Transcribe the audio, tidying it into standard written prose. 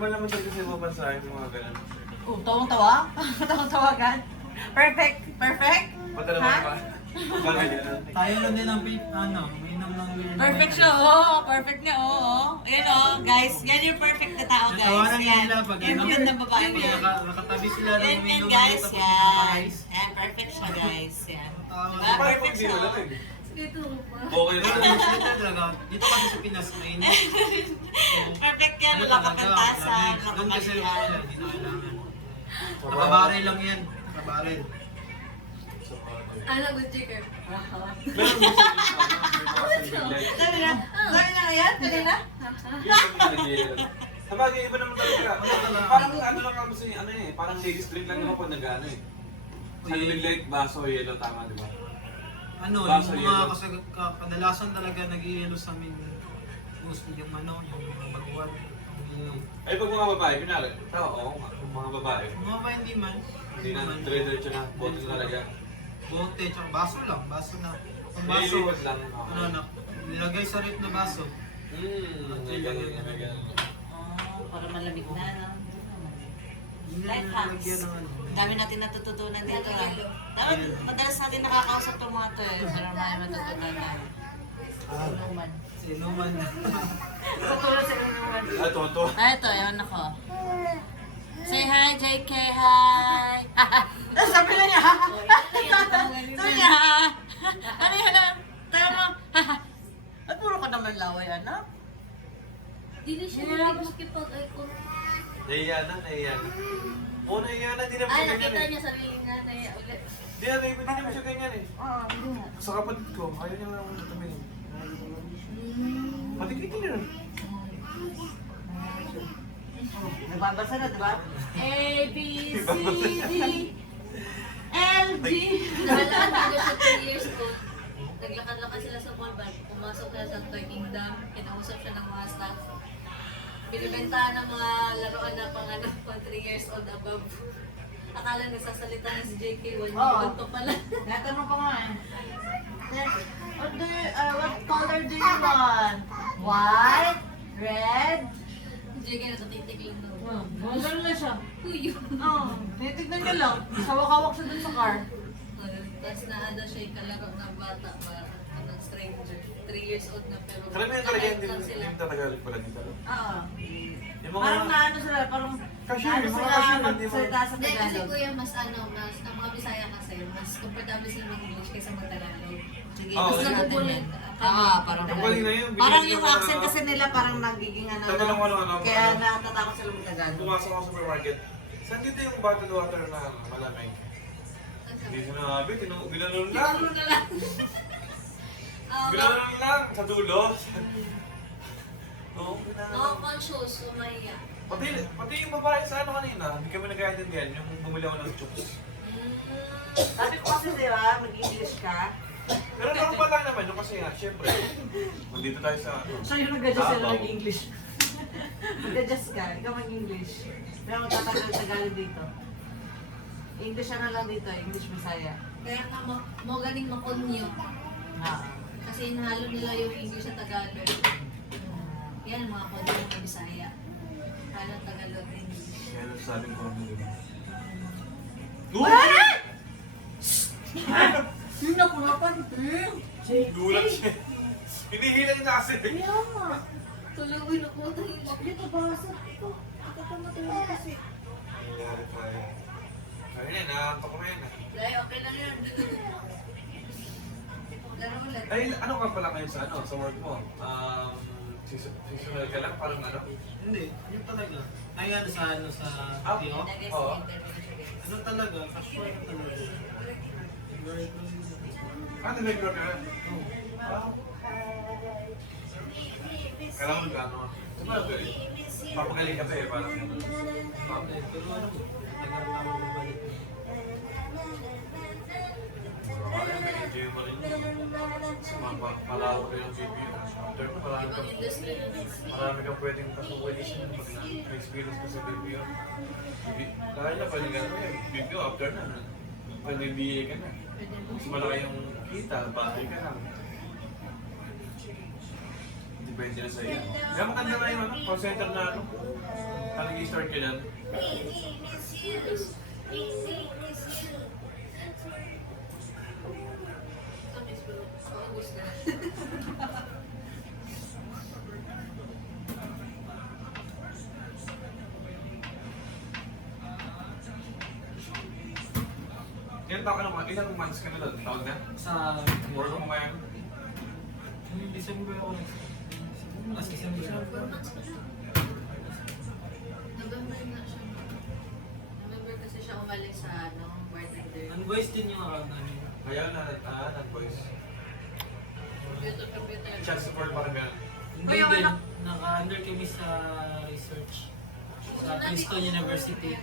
Normal naman talaga sa ibang bansa yung mga ganun. Oh, tawang-tawa? Tawang-tawagan? Perfect? Perfect? Patala mo ba? Bagay ganun. Tayo na din ang minum ng beer. Perfect siya, oo. Perfect niya, oo. Ayan, oo. Guys, yan yung perfect na tao, guys. Natawanan Yan. nila pag Yan ano. yung ganda babae mo. Nakatabi sila ng Yan, yan, minum guys. tapos Yan. naka-ice. Yan, perfect siya, guys. Yan. Tama. Diba? Parang Perfect hindi siya. wala eh. Ito pa. Okay Pero na. dito talaga, dito kasi sa Pinas, mainit. Perfect yan. Ano Wala talaga, kang pantasan. lamig. Wala Doon kang kasi kalihan. hindi na kailangan. Nakabaril lang yan. Nakabaril. Ano, good chicken? Meron din sa inyo. Sabi na? Sabi na yan? Sabi na? Sabagay, iba naman talaga. Parang ano lang kami sa ano eh, parang ladies drink lang naman pag nag-ano eh. Sa nag-light baso, yellow, tama di ba? Ano, Baso yung yellow. mga kadalasan talaga nag-ielo sa amin. Gusto yung ano, yung mga baguan. Ay, pag mga babae, pinali. Oo, mga babae. Mga ba hindi man? Hindi na, man. dire-diretso na, bote na talaga. Bote, tsaka baso lang. Baso na. Ang May baso, lipat lang. ano na, nilagay sa rip na baso. May ganun, may ganun. Oh, para malamig na, no? Hindi Life na hacks. nilagyan ng ano. Dami natin natututunan dito. Ah. Madalas natin nakakausap itong mga to eh. Pero may matutunan na. Inuman. Sinuman. Tutulong sa inuman. Ah, toto. Ah, ito. Ewan ako. Say hi, JK. Hi. Sabi na niya. Sabi niya. Ano yun? Tayo mo. At puro ka naman laway, anak. Dili siya makipag-icon. Nahiya na, nahiya na. Oo, nahiya na, di naman Ay, siya ganyan nakita eh. niya sarili nga na ulit. Di naman siya ganyan eh. Oo, hindi nga. Sa kapatid ko, ayaw niya lang akong tumingin. Patikitin niya na. Nagbabasa na, diba? A, B, C, D, L, G. Nahalaan ko siya 2 years old. Naglakad-lakad sila sa mall bag. Pumasok na sa Toy Kingdom. Kinausap siya ng mga staff. Binibentahan ng mga laruan na pang 3 years old above. Akala nagsasalita na si JK, 1 year old pa pala. Natanong pa nga eh. What color do you want? White? Red? JK nakatitig lang daw. Ganun na siya. Kuyo. Oo, tinitignan niya lang. Sawak-hawak siya dun sa car. Tapos naada siya yung kalaro ng bata ba? Anong stranger. 3 years old na pero Karamihan talaga hindi lang sila. yung Tagalog pala dito. Oo. Yung Parang naano sila, parang Cashier, naano mga sila cashier, hindi mo- magsalita sa Hindi, kasi Tagalog. kuya, mas mas ang mga Bisaya kasi, mas komportable sila mag-English kaysa mag-Tagalog. Sige, Oo, mas yun. nabubulit. Parang Ang galing na yun. Parang binigyan yung ko na- accent kasi nila parang nagiging ano. Tagalog no? ano. Kaya natatakot sila mag-Tagalog. Pumasok ako sa supermarket. Saan dito yung bottled water na malamig? Hindi sinabi, ginanon lang. Ano na lang. Ginanon lang, sa dulo. Oo, No, ginanon. conscious, umaya. Pati yung babae sa ano kanina, hindi kami nag-aintindihan yung bumili ako ng chooks. Sabi ko kasi di ba, mag-English ka. Pero normal lang naman yun kasi nga, syempre, nandito tayo sa ano. So yung nag-adjust sila Tabaw. mag-English. Mag-adjust ka, ikaw mag-English. Pero magtatagal ng Tagalog dito. English na lang dito, English Bisaya. Kaya nga mo galing makonyo. Ha. Kasi inahalo nila yung English sa Tagalog. Yan, mga konyo ng Bisaya. Halo Tagalog English. Kaya nasabing ko ano yun. Yun ako napansin. Gulat siya. Hinihila niya na kasi. Yama. Tulawin ako tayo. Dito ba? Sa ito. Ito pa matulog kasi. Nangyari tayo. Ayun yan, nakakamtok na yan. Dahil okay lang yun. Laro ulit. Ay, ano ka pala kayo sa ano, sa work mo? Seasonal ka lang, parang ano? Hindi, yun talaga. Kaya sa ano sa TO, Oo. ano talaga, casual talaga. Ah, nag-regular ka na? Wow. Kailangan mo gano'n. Sabagay. Papagaling ka ba eh, parang gano'n. Pero ano, tagal na ako mabalik. Kaya nag-enjoy mo rin yun. Malawak rin yung BPO. After mo, Ibang industry na naman. marami kang pwedeng kasukulisyon pag na-experience ka sa BPO. Kaya na pwede ka na BPO after na. Pwede BA ka na. Pwede mo. Mas malaki yung kita, bahay ka lang. Depende na sa'yo. Kaya maganda nga yung ano, call center na ano. Parang nag-start ka dyan. Tamis bro. Paubos na. Ilan taon ka naman? Ilang months ka na doon? Taon na? Sa Work mo kaya? Yung December ako last December. 4 months pa siya. November na siya. November kasi siya umalis sa bartender. Unvoiced din yung account namin. Kaya na boys. Computer. Chat support parang gano'n. Hindi Uy, yung din. anak. Naka-under kami sa research. Sa Princeton University.